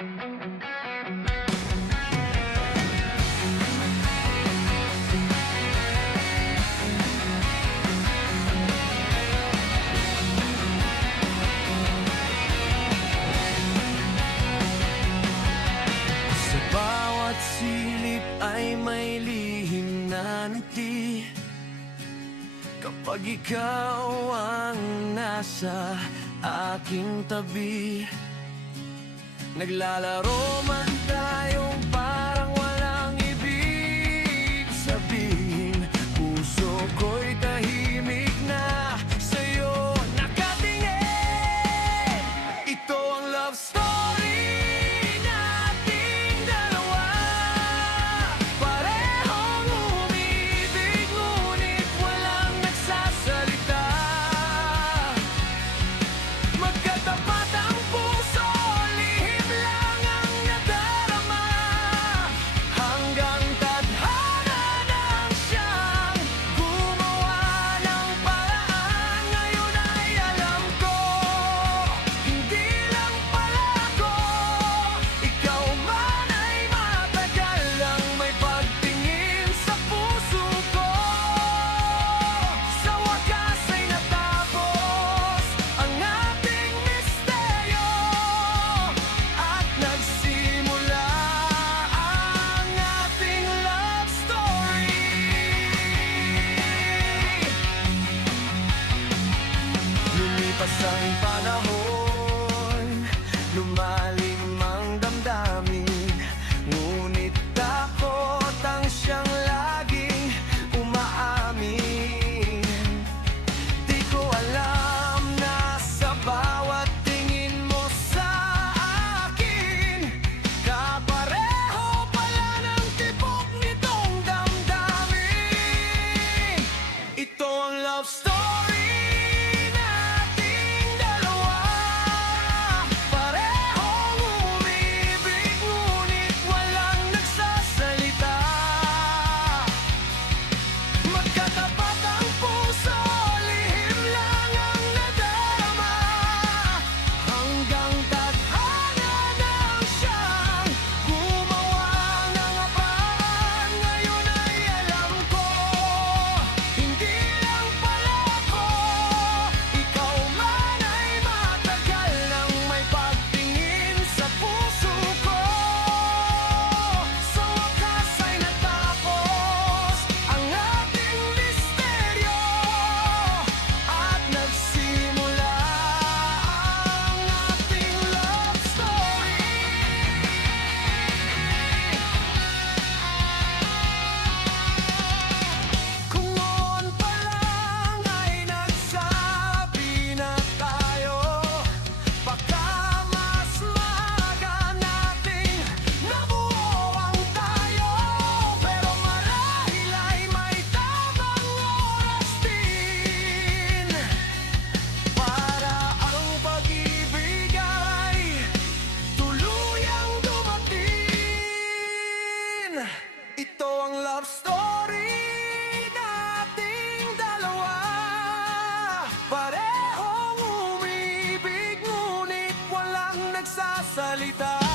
Sa bawat silip ay may lihim na ngiti kapag ikaw ang nasa aking tabi. Naglalaro man tayong parang walang ibig sabihin. Puso ko'y tahimik na sa'yo nakatingin. Ito ang love story nating dalawa. Parehong umibig ngunit walang nagsasalita. Magkatapat ang puso, lihim lang ang nadarama. Hanggang tadhana nang siyang gumawa ng paraan. Ngayon ay alam ko, hindi lang pala ako. Ikaw man ay matagal lang may pagtingin sa puso ko. Sa wakas ay natapos ang ating misteryo at nagsimula ang ating love story. Lumipas ang panahon, lumalim ang damdamin, ngunit takot ang siyang laging umaamin. Di ko alam na sa bawat tingin mo sa akin, kapareho pala ng tibok nitong damdamin. Ito ang love story nating dalawa. Parehong umibig ngunit walang nagsasalita. Magkatapat ang puso, lihim lang ang nadarama. Hanggang tadhana nang siyang gumawa ng paraan. Ngayon ay alam ko, hindi lang pala ako. Ikaw man ay matagal nang may pagtingin sa puso ko. Sa wakas ay natapos ang ating misteryo at nagsimula ang ating love story. Kung noon pa lang ay nagsabi na tayo, baka mas maaga nating nabuo ang tayo. Pero marahil ay may tamang oras din para ang pag-ibig ay tuluyang dumating. Ito ang love story nating dalawa. Parehong umibig ngunit walang nagsasalita.